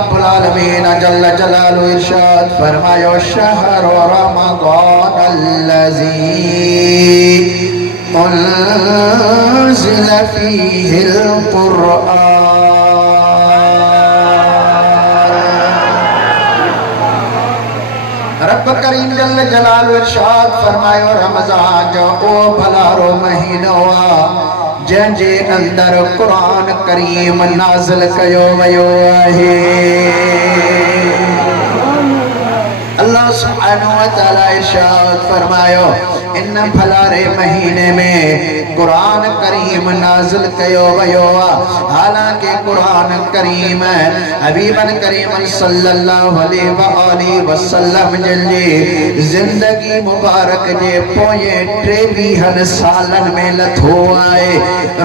रब्बुल आलमीन जल्ल जलालुहु इरशाद फरमायो शहर रमज़ान अल्लज़ी उन्ज़िल फ़ीहिल क़ुरआन। रब करीम जल्ल जलालुहु इरशाद फरमायो रमज़ान जो ओ भलारो महीनो आ जंहिंजे अंदर कुरान करीम नाज़िल कयो वयो आहे। अल्लाह सुब्हानहु व तआला इरशाद फरमायो इन भलारे महीने में कुरान करीम नाज़िल कयो वयो आहे। हालांकि कुरान करीम हबीबन करीम सल्लल्लाहु अलैहि वसल्लम जी जिंदगी मुबारक जे पोए 23 सालन में लथो आहे।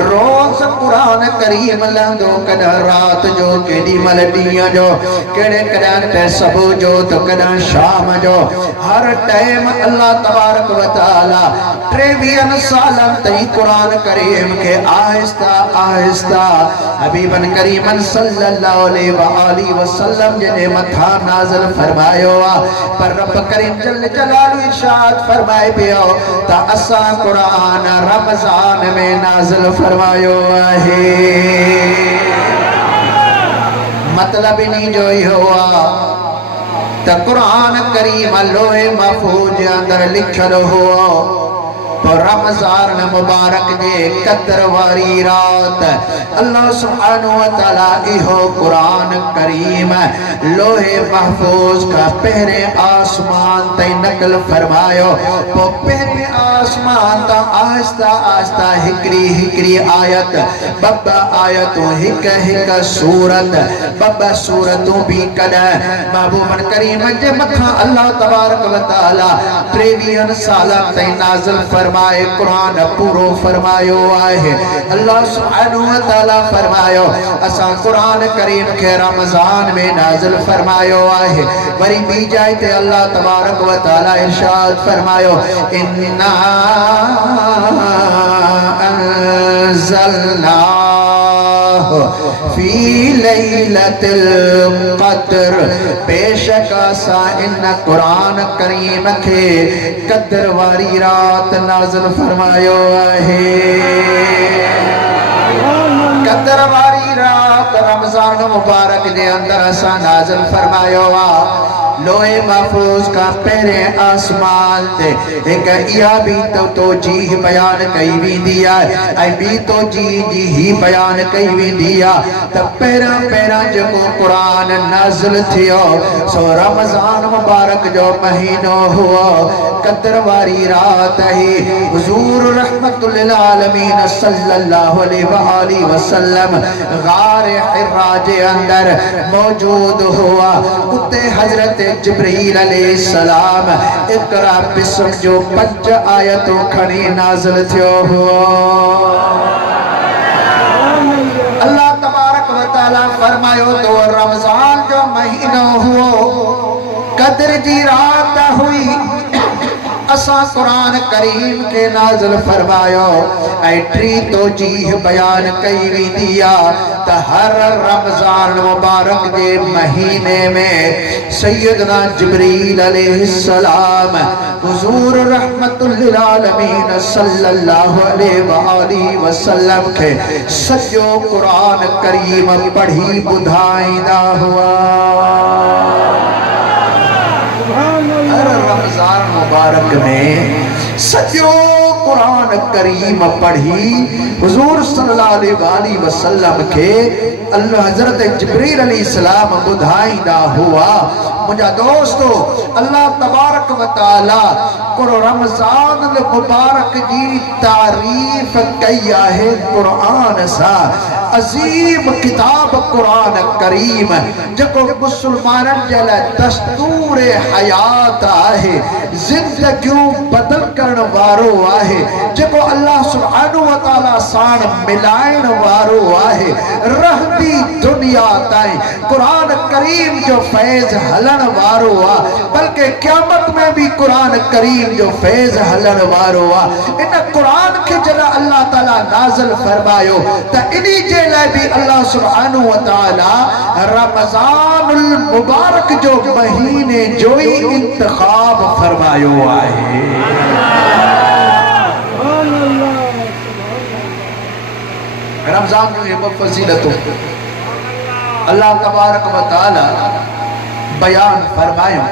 रोज कुरान करीम लहंदो कदा रात जो केडी मल ॾींहं जो केड़े कदा सुबुह जो तो कदा शाम जो हर टाइम अल्लाह तबारक व तआला 23 सालन ताईं कुरान करीम के आहिस्ता आहिस्ता हबीबन करीमन सल्लल्लाहु अलैहि वसल्लम जे मथा नाज़िल फरमायो आ। पर रब करीम जल्ल जलालुहु इरशाद फरमाए पियो त असां कुरान रमज़ान में नाज़िल फरमायो आहे। मतलब इन्हीं जो इहो आ त कुरान करीम लोहे महफूज अंदर लिखल हो तो रमज़ान मुबारक जे कदर वारी रात अल्लाह सुब्हानहु व तआला इहो कुरान करीम लोहे महफूज का पहरे आसमान ताईं नकल फरमायो। तो पहरे आसमान ता आहिस्ता आहिस्ता हिकड़ी हिकड़ी आयत बब्बा आयतों हिक हिक सूरत बब्बा सूरतों भी कदा महबूबन करीम जे मथा अल्लाह तबारक व तआला 23 साल ताईं नाज़िल फरमाए कुरान पूरो फरमायो आहे। अल्लाह सुब्हानहु व तआला फरमायो असा कुरान करीम के रमज़ान में नाज़िल फरमायो आहे। वरी बी जाए ते अल्लाह तबारक व तआला इरशाद फरमायो इन्ना अंज़लनाहु फी लैलतिल क़द्र बेशक असा इन कुरान करीम के कदर वारी रात नाज़िल फरमायो आहे। कदर वारी रात रमज़ान मुबारक जे अंदर असा नाज़िल फरमायो आ। लोहे महफूज का पहरे आसमान ते एक इहा भी तो जी बयान कई वेंदी आहे ऐं बी तो जी ही बयान कई वेंदी आहे त पहिरां पहिरां जेको कुरान नाज़िल थियो सो रमज़ान मुबारक जो महीनो हुओ कदर वारी रात ही हुजूर रहमतुल लिल आलमीन सल्लल्लाहु अलैहि वसल्लम गार हिरा जे अंदर मौजूद हुआ। उते हजरत जिब्रील अलैहिस्सलाम इक़रा बिस्म जो 5 आयतों खणी नाज़िल थियो हुओ। अल्लाह तबारक व तआला फरमायो तो रमज़ान जो महीनो हुओ कदर जी रात हुई असा कुरान करीम के नाज़िल फरमायो ऐं टी तो जी बयान कई वेंदी आहे त हर रमज़ान मुबारक के महीने में सैयदना जिब्रील अलैहिस्सलाम हुजूर रहमतुल लिल आलमीन सल्लल्लाहु अलैहि वसल्लम के सजो कुरान करीम पढ़ी बुधाईंदा हुआ। हर रमज़ान मुबारक में सजो कुरान करीम पढ़ी हुजूर सल्लल्लाहु अलैहि वसल्लम के अल्लाह हजरत जिब्रील अलैहिस्सलाम बुधाईंदा हुआ। मुझा दोस्तों अल्लाह तबारक व तआला को रमज़ान मुबारक जी तारीफ कई आहे कुरान सा। अजीम किताब कुरान करीम जको मुसलमानन जे लाइ दस्तूर हयात आहे जिंदगियूं बदल करण वारो आहे जको अल्लाह सुब्हानहु व तआला साण मिलाइण वारो आहे। रहती दुनिया ताईं कुरान करीम जो फैज़ हलन वारो आहे बल्कि क़यामत में भी कुरान करीम जो फैज़ हलन वारो आहे। इन कुरान के जॾहिं अल्लाह ताला नाज़िल फरमायो त इन्ही जे जे लाइ भी अल्लाह सुब्हानहु व तआला रमज़ानुल मुबारक जो महीने जो ही इंतखाब फरमायो आहे। रमज़ान जो ये फजीलतों अल्लाह तबारक व तआला बयान फरमायो।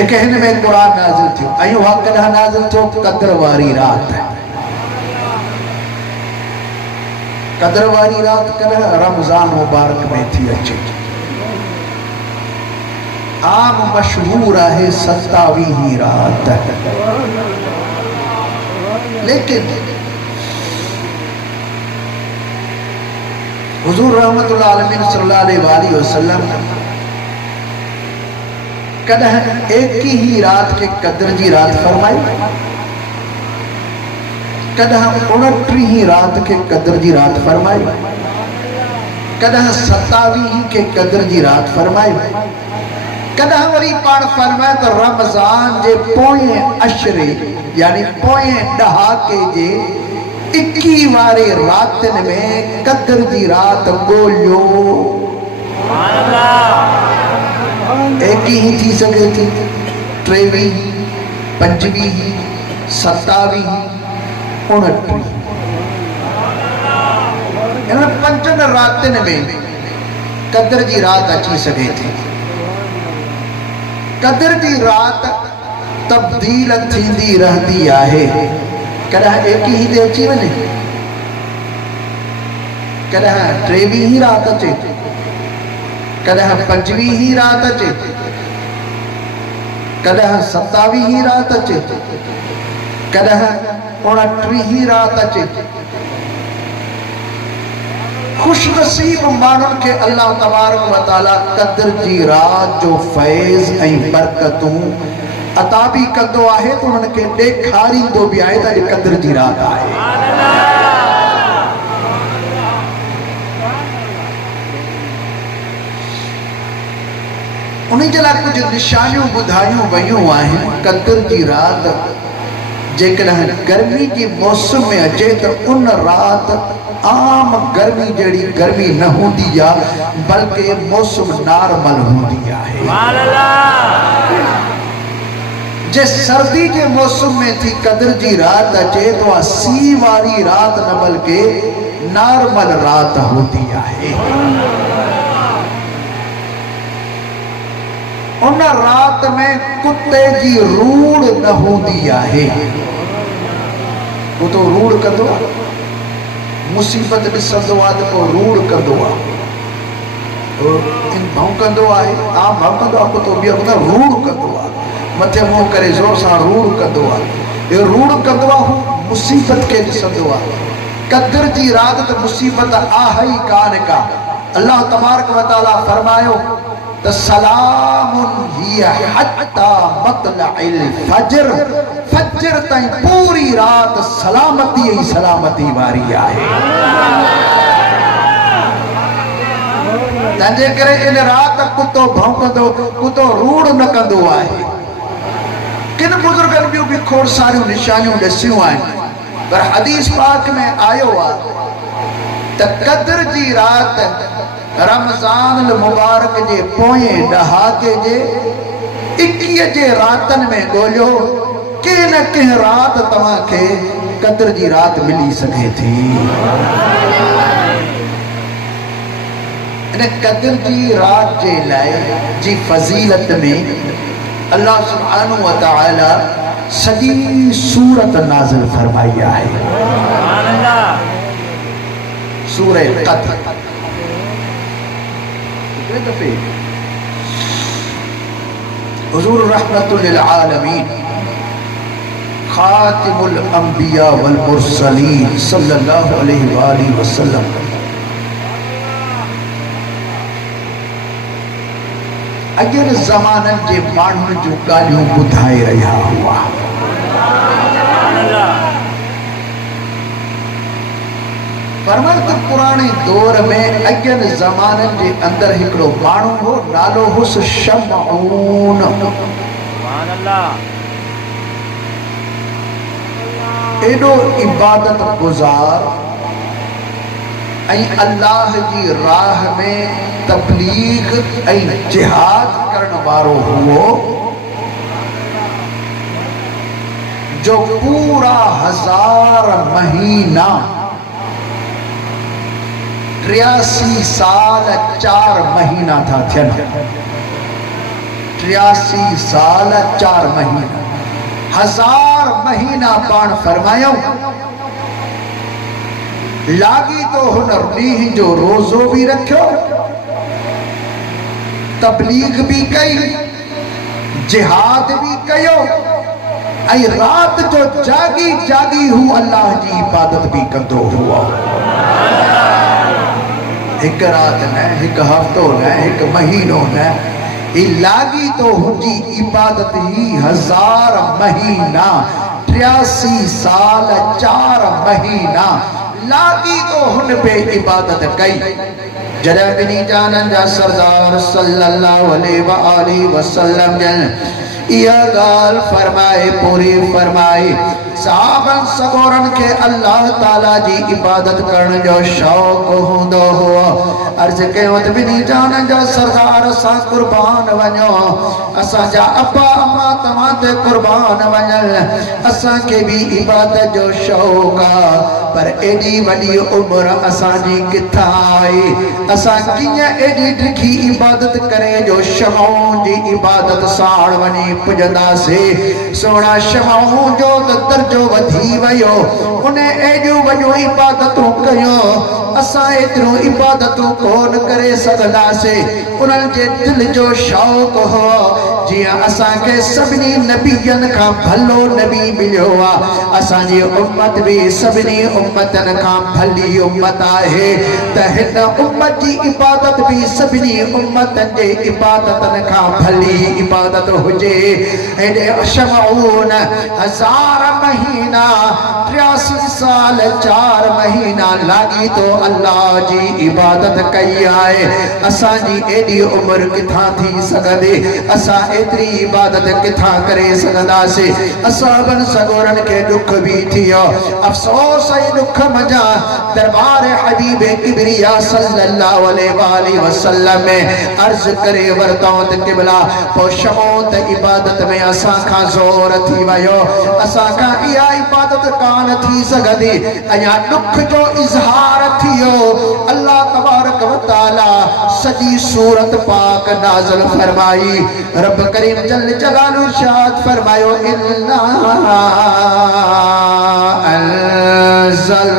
एक हिन में कुरान नाज़िल थियो ऐं उहा कॾहिं नाज़िल थियो क़द्र वारी रात। क़द्र वारी रात कॾहिं रमज़ान मुबारक में थी अचे। आम मशहूर है 27वीं रात, लेकिन हुजूर रहमतुल्लाह अलैहि सल्लल्लाहु अलैहि वसल्लम कदह एक ही रात के कद्र जी रात फरमाई, कदह 29 रात के कद्र जी रात फरमाई, कदह 27 के कद्र जी रात फरमाई, कदह वरी पाण फरमाए तो रमज़ान जे पोएं अशरे यानी पोएं डहाके जे 21 वारे रातन में कद्र जी रात गोलियो। एक ही थी सके थी 23, 25, 27, 29 इन 5 रातन में कद्र जी रात अची सके थी। कद्र जी रात तब्दील थींदी रहती आहे। कॾहिं एक ही ते अची वञे, कॾहिं 23 रात अचे, कॾहिं 25 रात अचे, कॾहिं 27 रात अचे, कॾहिं 29 रात अचे। खुशनसीब माण्हुनि खे अल्लाह तबारक व तआला कद्र जी रात जो फैज़ ऐं बरकतूं अता भी कंदो आहे तो उन्हनि खे ॾेखारींदो बि आहे त अॼु कद्र जी रात आहे। उन्हीं जे लाइ कुछ निशानियूं ॿुधायूं वयूं आहिनि। कद्र जी रात जेकॾहिं गर्मी जी मौसम में अचे तो उन रात आम गर्मी जड़ी गर्मी न होंदी आ, बल्कि मौसम नॉर्मल होंदी आहे। जे सर्दी के मौसम में थी कद्र जी रात अचे तो 80 वारी रात न बल्कि नॉर्मल रात होती है। उन रात में कुत्ते जी रूड़ न होती है। वो तो रूड़ कंदो, मुसीबत ॾिसंदो आहे त पोइ रूड़ कंदो आहे, भौंकंदो आहे, आम भौंकंदो आहे, कुत्तो ॿियो रूड़ कंदो आहे, मथे मुंहुं करे ज़ोर सां रूड़ कंदो आहे। इहो रूड़ कंदो आहे, हू मुसीबत खे ॾिसंदो आहे। कद्र जी रात त मुसीबत आहे ई कान का। अल्लाह तबारक व तआला फरमायो त सलामुन हिय हत्ता मतलइल फज्र, फज्र ताईं पूरी रात सलामती ही सलामती वारी आहे। तंहिंजे करे इन रात कुत्तो भौंकंदो, कुत्तो रूड़ न कंदो आहे। किन बुजुर्गनि ॿियूं बि खोड़ सारियूं निशानियूं ॾसियूं आहिनि, पर हदीस पाक में आयो आहे त कद्र जी रात रमज़ान मुबारक जे पोएं ॾहाके जे 21 जे रातनि में ॻोल्हियो, कंहिं न कंहिं रात तव्हांखे कद्र जी रात मिली सघे थी। इन कद्र जी रात जे लाइ जी फज़ीलत में अल्लाह सुब्हानहु व तआला सॼी सूरत नाज़िल फरमाई आहे। सूरह क़द्र दफ़े हुज़ूर रहमतुल लिल आलमीन खातिमुल अंबिया वल मुरसलीन सल्लल्लाहु अलैहि वसल्लम अगेर ज़माननि जे माण्हुनि जूं ॻाल्हियूं ॿुधाए रहिया हुआ। फरमायो त पुराणे दौर में अगेन ज़माननि जे अंदरि हिकिड़ो माण्हू हो, नालो हुस शमऊन। एडो इबादत गुजार अल्लाह की राह में तबलीग जिहाद करने वारो हुओ जो पूरा 1000 महीना 83 साल 4 महीना था थियन 83 साल 4 महीना 1000 महीना पाण फरमायो लागी तो हुनर ॾींहं जो रोज़ो भी रखियो तबलीग भी कई जिहाद भी कयो रात जो जागी जागी हूँ अल्लाह की इबादत भी कंदो हुआ एक रात न एक हफ्तो न एक महीनो न लागी तो हुनजी इबादत ही 1000 महीना 83 साल 4 महीना लागी तो हुन पे इबादत कई जॾहिं ॿिन्ही जाननि जा सरदार सल्लल्लाहु अलैहि वसल्लम जन इहा ॻाल्हि फरमाए पूरी फरमाई साहबन सगोरन के अल्लाह ताला जी इबादत करण जो शौक़ हूंदो हुओ अर्ज कयो त ॿिन्ही जाननि जा सरदार असां कुर्बान वञो असांजा अब्बा अम्मा तव्हां ते कुर्बान वञनि असांखे बि इबादत जो शौक़ आहे पर एडी वॾी उम्र असांजी किथां आई असां कीअं एडी ॾिघी इबादत करे जो शमऊं जी इबादत साण वञी पुॼंदासीं सोना शमऊं जो दर्जो वधी वियो उन एडियूं वॾियूं इबादतूं कयो असां एतिरियूं इबादतूं कोन करे सघंदासीं उन्हनि जे दिल जो शौक़ हो जियां असांखे सभिनी नबियनि खां भलो नबी मिलियो आहे असांजी उम्मत बि सभिनी उम्मतनि खां भली उम्मत आहे त हिन उम्मत जी इबादत बि सभिनी उम्मतनि जे इबादतनि खां भली इबादत हुजे हेॾे शमऊन 1000 महीना 83 साल 4 महीना लागी तो अल्लाह जी इबादत कई आहे असांजी एडी उम्र किथां थी सघंदी असां एतरी इबादत किथां करे सघंदासीं असाबन सगोरन के दुख भी थियो अफसोस ऐं दुख मजा दरबार हबीब किबरिया सल्लल्लाहु अलैहि वसल्लम में अर्ज करे वरतो त क़िबला पो शमो त इबादत में असां खां ज़ोर थी वियो असां खां इहा इबादत कान थी सघंदी अञा दुख जो इज़हार थियो अल्लाह तबारक व तआला सजी सूरत पाक नाज़िल फरमाई रब करीम जल जलालहु इरशाद फरमायो इन्ना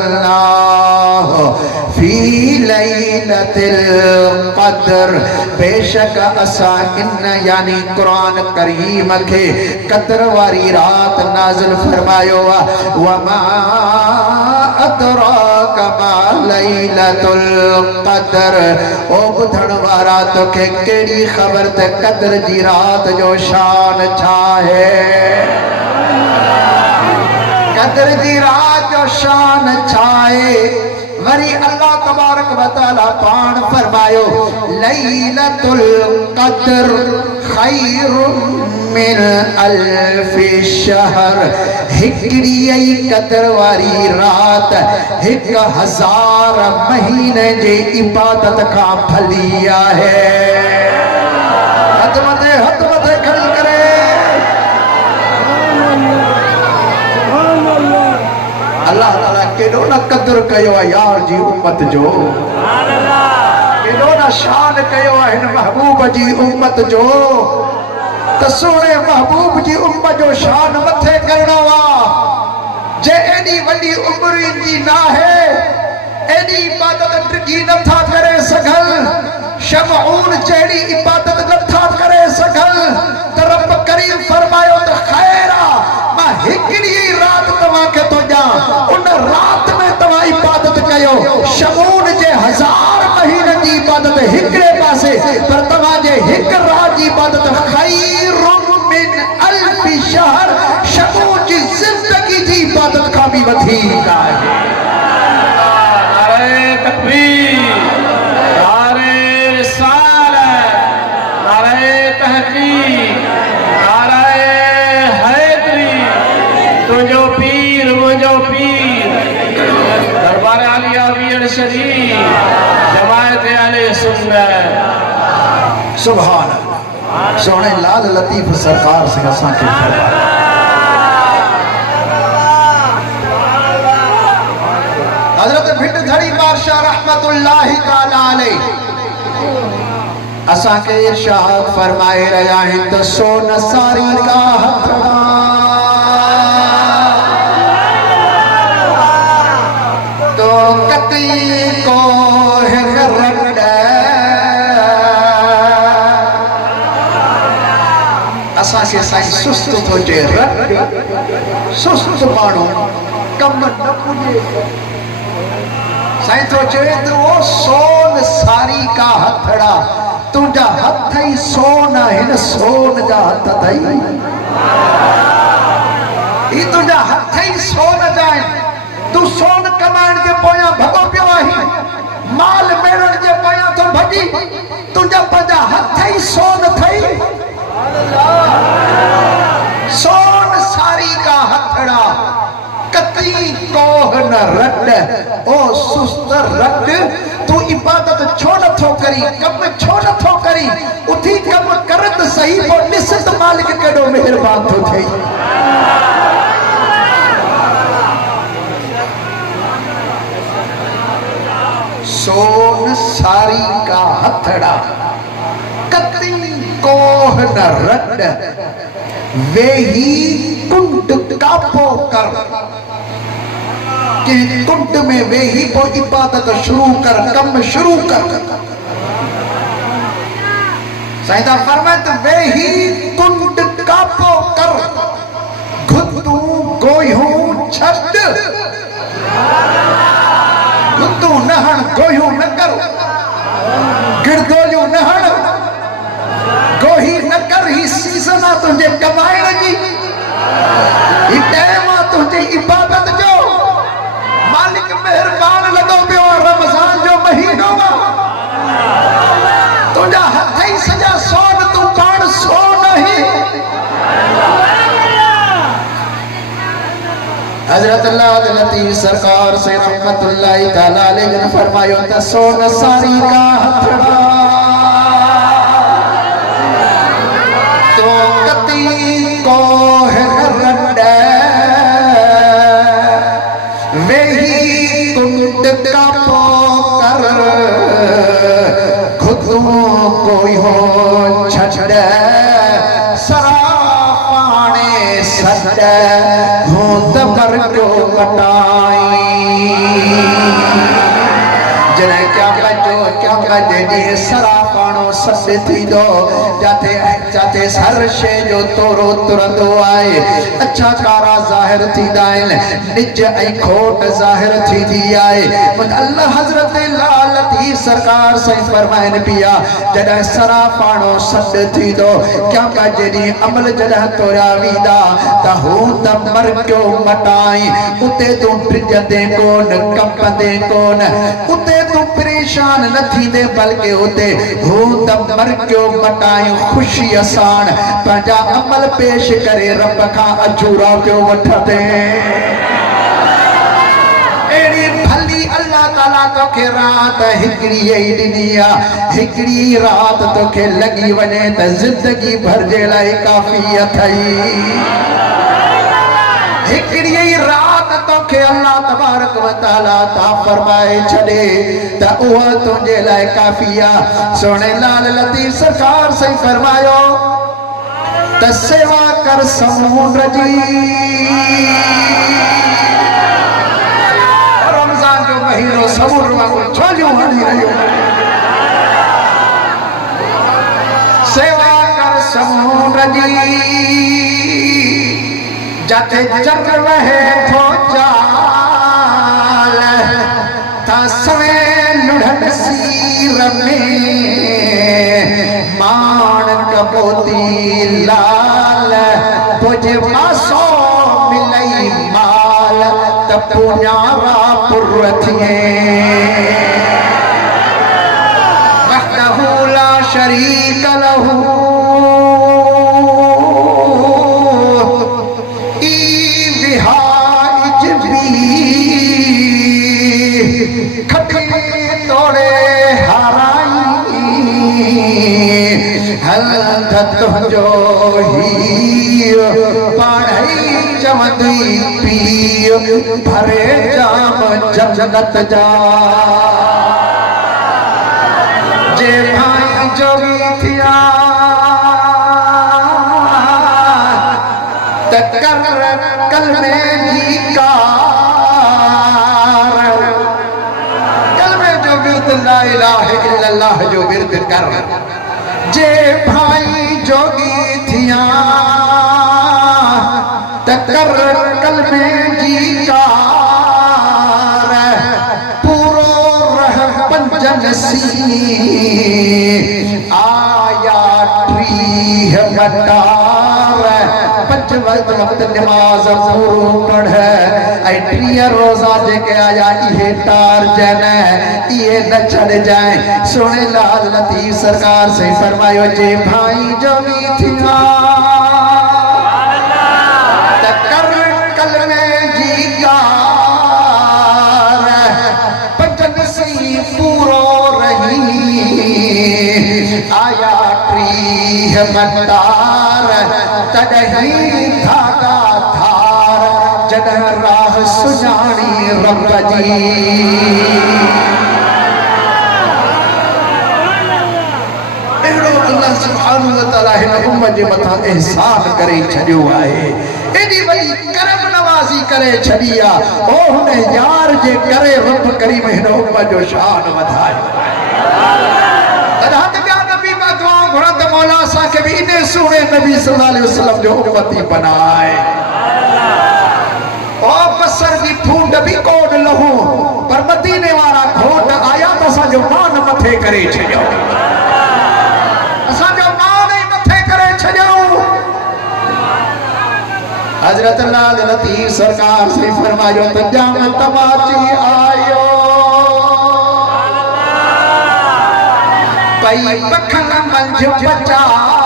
अंज़लनाहु फी लैलतिल क़द्र बेशक असां इन यानी कुरान करीम के क़द्र वारी रात नाज़िल फरमायो वमा अदराक मा लैलतुल क़द्र ओ बुधण वारा तोखे केड़ी खबर त क़द्र जी रात जो शान छा है क़द्र जी रात जो शान छा है वरी अल्लाह तबारक व तआला पाण फरमायो लैलतुल क़द्र खैरुम मिन अल्फि शहर हिकड़ी क़द्र वारी रात 1000 महीने जे इबादत का भली है हथ मथे खड़ी करे अल्लाह ताला केडो न कदर कयो यार जी उम्मत जो केडो न शान कयो हिन महबूब जी उम्मत जो त सोने महबूब जी उम्मत जो शान मथे करणो आ जे एडी वडी उम्र जी ना है एडी इबादत टिकी नथा करे सघल शमऊन जहिड़ी इबादत नथा करे सघल त रब करीम फरमायो त खैरा मां हिकड़ी रात तव्हांखे थो ॾियां उन रात में तव्हां इबादत कयो शमून जे 1000 महीननि जी इबादत हिकिड़े पासे पर तव्हांजे हिक रात जी इबादत खैरुम मिन अल्फि शहर शमून जी ज़िंदगी जी इबादत खां बि वधीक आहे नारे तकबीर नारे रिसालत नारे तहकीक नारे हैदरी तुझो पीर मुझो सुन्नत। सुभान अल्लाह। सोने लाल लतीफ सरकार से असा के हजरत भिंड धड़ी बादशाह रहमतुल्लाहि ताला अलैह असा के इरशाद फरमाए रहा है तो सो नसारी का हथड़ा तो कती को रंड असा से साईं सुस्त तो जे रंड सुस्त मानो कम न पुजे साईं तो जे तो वो सोन सारी का हथड़ा तुझा हथ ही सोन हिन सोन जा हथ थई ई तुझा हथ ही सोन जाए तू सोन कमाइण जे पोया भगो पियो आही माल मेड़ण जे पोया तो भजी तुझा पंजा हथ ही सोन थई सोन सारी का हथड़ा कती कोह न रट ओ सुस्त रट तू इबादत छो नथो करी कम छो नथो करी उठी कम करत सही पो निसत मालिक केडो मेहरबान थो थई सोन सारी का हथड़ा कती कोह न रट वेही कुंड कापो कर के कुंड में वेही पो इबादत शुरू कर कम शुरू कर साईं फरमात वेही कुंड कापो कर घुतू गोयू छड घुतू नहण गोयू न कर गिरदोलियो नहण गोही न कर ही सीजन तुझे कमाइण जी ही टाइम तुझे इबादत जो मालिक मेहरबान लगो पियो रमजान जो महीनो तुझा हथ ही सजा सोन तू पाण सो नहीं हजरत लाल लतीफ सरकार से रहमतुल्लाहि ताला अलैहि ने फरमायो त सोन सारी का हथड़ा तो कती को है रंड वेही कुंड का पोकर खुदू कोई हो छड़ सरापाने सद हो तबर क्यों कटाई जने क्या कजे सरापानो सद थी दो जाते जाते हर शे जो तोरो तुरंदो आए अच्छा कारा जाहिर थी दाइल निज ऐ खोट जाहिर थी दी आए अल्लाह हजरत लाल लतीफ सरकार से फरमाइन पिया जदा सरापानो सद थी दो क्या कजे अमल जदा तोरा वीदा ता हो त मर क्यों मटाई उते तू प्रिजदे कोन कंपदे कोन उते तू परेशान न थी दे बल्कि उते हो त मर क्यों मटाई खुशी आसान पंजा अमल पेश करे रब का अजूरा क्यों वठदे एड़ी भली अल्लाह ताला तो के रात हिकड़ी ही दिनिया हिकड़ी रात तो के लगी वने त जिंदगी भर जे लाई काफी अथई हिकड़ी ही रात तो के अल्लाह तबारक व तआला ता फरमाए छड़े त उहा तुझे लाए काफिया सोने लाल लतीफ सरकार से फरमायो त सेवा कर समुद्र जी रमजान जो महीनो समुद्र वांगुर छोजो हणी रहियो सेवा कर समुद्र जी जाते जग रहे थो जाल तसवे लुढ़न सीर में मान कबोती लाल तुझे मासो मिलई माल तपुन्यारा पुरथिए वहदहु ला शरीक लहू खटी तोड़े हराई तुंहिंजो हीर पाढ़ई चवंदी पीर भरे जाम जन्नत जा जे भाई जोगी थिया तकर कलमे जी कार कलमे जो विर्द ला इलाहा इल्लल्लाह जो विर्द कर जे भाई जोगी थिया तकर कलमे जी कार पूरो रह पंजन सी आया ट्रीह मटार पंज वक्त नमाज पूरो पढ़ ऐ ट्रीह रोजा जेके आया इहे तार जन इहे न छड़ जाए सोने लाल लतीफ सरकार से फरमायो जे भाई जोगी थिया तकर कलमे जी कार पंजन सी पूरो रही आया ट्रीह मटार तॾहिं धागा धार जॾहिं राह सुञाणी रब जी अहिड़ो अल्लाह सुब्हानहु व तआला हिन उम्मत जे मथां एहसान करे छॾियो आहे एॾी वॾी करम नवाज़ी करे छॾी आहे ओ हुन यार जे करे रब करीम हिन उम्मत जो शान वधायो मौला असांखे बि इन सुहिणे नबी सल्लल्लाहु अलैहि वसल्लम जो उम्मती बनाए ओ बसर जी फूंड बि कोड लहू पर मदीने वारा घोट आया त असांजो मान मथे करे छॾियो असांजो मान ई मथे करे छॾियो हज़रत लाल लतीफ सरकार से फरमायो त जाम तमाची आयो पई पखन मंझ पचार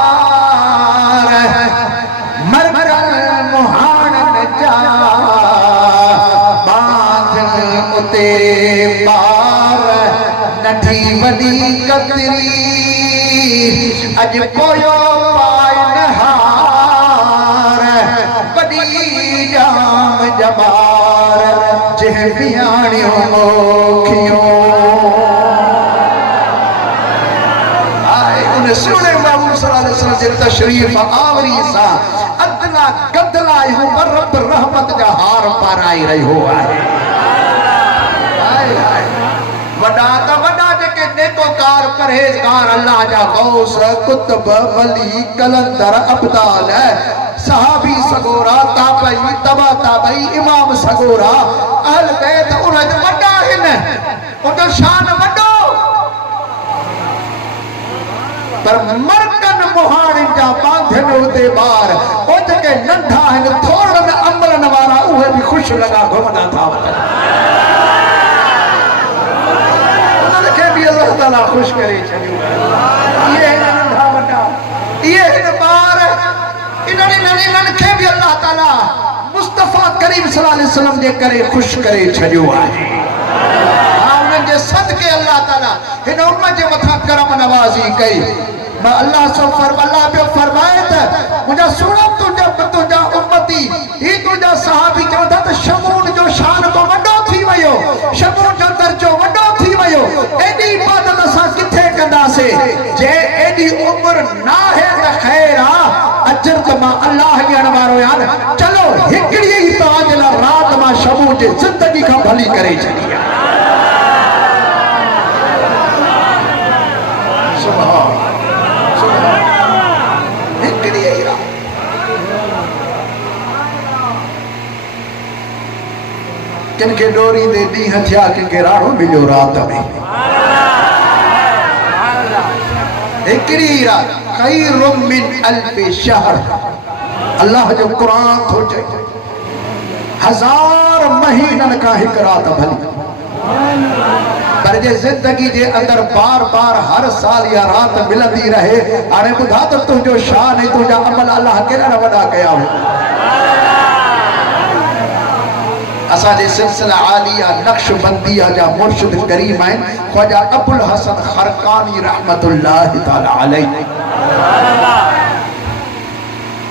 मरकन मुहाणन जा बांध उते पार नठी वॾी कतरी अज पोयो पाइन हार वॾी जाम जबार जंहिं बिहाणियो मोखियो सुने महबूब सल्लल्लाहु अलैहि वसल्लम जे तशरीफ आवरी सा अदला गदला हो पर रब रहमत जा हार पाराई रहियो आहे हाय हाय वडा त वडा जेके नेकोकार परहेज़गार अल्लाह जा गौस कुतुब वली कलंदर अब्दाल सहाबी सगोरा ताबई तबा ताबई इमाम सगोरा अहल बैत उन वडा हिन उन शान वडो पर मरकन मुहाणी जा बांधन उते बार ओ जेके नंढा आहिन थोड़न अमलन वारा उहे भी खुश लगा घुमंदा था उन्हनि खे भी अल्लाह ताला खुश करे छॾियो ये नंढा वॾा ये हिन बार इन्हनि खे भी अल्लाह ताला मुस्तफा करीम सल्लल्लाहु अलैहि वसल्लम जे करे खुश करे छॾियो आहे उन्हनि जे सदके अल्लाह ताला हिन उम्मत जे मथां करम नवाज़ी कई अल्लाह पियो फरमाए त मुंहिंजा सुणो तुंहिंजा उम्मती ही तुंहिंजा सहाबी चवंदा त शमून जो शान को वॾो थी वियो शमून जो दर्जो वॾो थी वियो एॾी इबादत असां किथे कंदासीं जे एॾी उमिरि नाहे त ख़ैर आहे अजर त मां अल्लाह ॾियण वारो यार चलो हिकिड़ी ई तव्हांजे लाइ राति मां शमून जी ज़िंदगी खां भली करे छॾी आहे किनके डोरी दे ॾींहं थिया किनके राणो मिलियो रात में हिकिड़ी रात खैरुम मिन अल्फि शहर अल्लाह जो क़ुरान थो चए 1000 महीननि खां हिकु रात भली पर जे जिंदगी जे अंदर बार बार हर साल या रात मिलंदी रहे हाणे ॿुधा त तुंहिंजो शान ऐं तुंहिंजा अमल अल्लाह केॾा वॾा कया हो असांजे सिलसिला आलिया नक्शबंदिया जा मुर्शिद करीम आहिनि ख्वाजा अबुल हसन खरकानी रहमतुल्लाह तआला अलैहि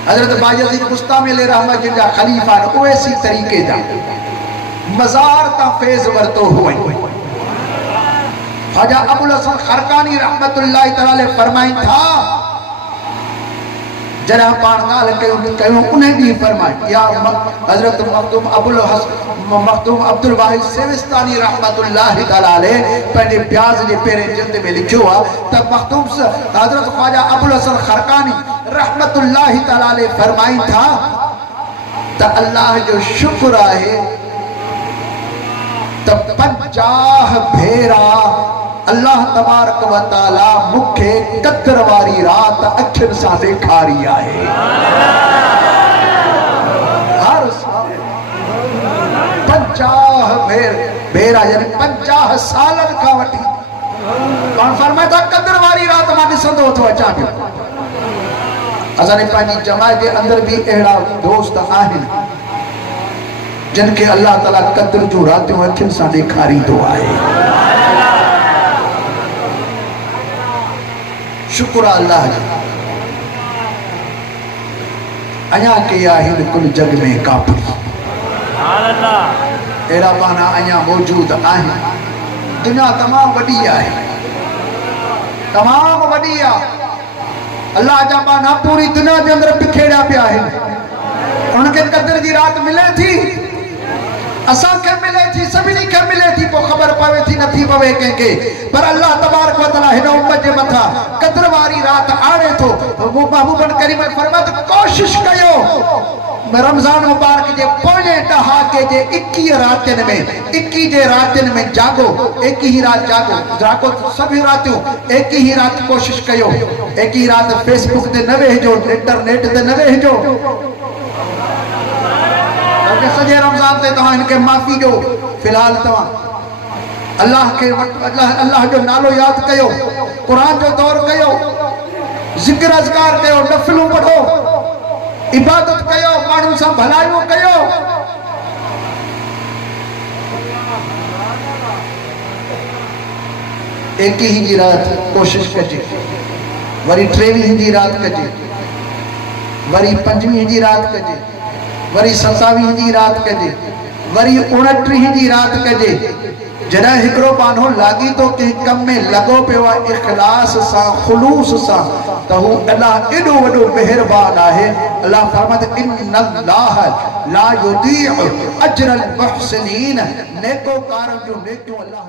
हजरत बायजीद मुस्तामिल रहमत जिनका खलीफा न वैसी तरीके जा मजार ता फैज वरतो हुए। ख्वाजा अबुल हसन खरकानी रहमतुल्लाह तआला फरमाई था जरा पाण गाल कयो उन्हें दी फरमाई या हजरत मखदूम अब्दुल वाहिद सेविस्तानी रहमतुल्लाह तआला पंहिंजे ब्याज जे पहिरें जिल्द में लिखियो आहे त मखदूम हजरत ख्वाजा अबुल हसन खरकानी रहमतुल्लाह तआला फरमाई था त अल्लाह जो शुक्र आहे त 50 भेरा अल्लाह तबारक व तआला मुखे कदर वारी रात अखिन सां ॾेखारी आहे। हर 50 भेरा यानी 50 सालन खां वठी कौन फरमाए था कदर वारी रात मां ॾिसंदो थो अचां पियो। असांजे पंहिंजी जमात जे अंदर भी अहिड़ा दोस्त आहिनि जिन खे अल्लाह ताला कदर जूं रातियूं अखियुनि सां ॾेखारींदो आहे। शुक्र अल्लाह जो अञा के आहिनि कुल जग में काफ़ी अहिड़ा बाना अञा मौजूद आहिनि। दुनिया तमामु वॾी आहे, तमामु वॾी आहे। अल्लाह जा बाना पूरी दुनिया जे अंदर बिखेड़िया पिया आहिनि। उनखे कदर जी रात मिले थी, असांखे मिले थी, सभिनी खे मिले थी, पोइ ख़बर पवे थी नथी पवे कंहिंखे। पर अल्लाह तबारक व तआला हिन उम्मत जे मथां कदर वारी रात आणे थो। महबूबन करीम फरमात कोशिश कयो रमज़ान मुबारक जे पोएं ॾहाके जे 21 रातियुनि में 21 जे रातियुनि में जागो, 21 रात जागो सभी रातियूं 21 रात कोशिश कयो। 21 रात फेसबुक ते न वेहिजो, इंटरनेट ते न वेहिजो। सॼे रमज़ान ते तव्हां इनखे माफ़ी ॾियो। फ़िलहाल तव्हां अल्लाह जो नालो यादि कयो, क़ुरान जो दौर कयो, ज़िक्र अज़कार कयो, नफ़िलूं पढ़ो, इबादत कयो, माण्हुनि सां भलाइयूं कयो। एकवीह जी रात कोशिश कजे, वरी 23 जी रात कजे, वरी 25 जी रात कजे, वरी 27 जी रात कजे, वरी 29 जी रात कजे। जॾहिं हिकिड़ो बानो लागी तो कंहिं कम में लॻो पियो आहे इख़लास सां, ख़ुलूस सां, त हू अल्लाह एॾो वॾो मेहरबान आहे। अल्लाह फरमात इन्नल्लाह ला युदीअ अज्रल मुहसिनीन, नेकोकारनि जो नेकियूं अल्लाह